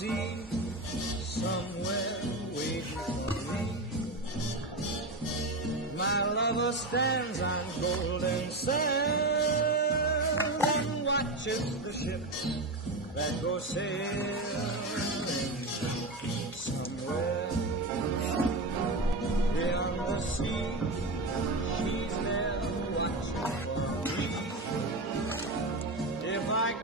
sea, somewhere waiting for me. My lover stands on golden sand and watches the ships that go sailing somewhere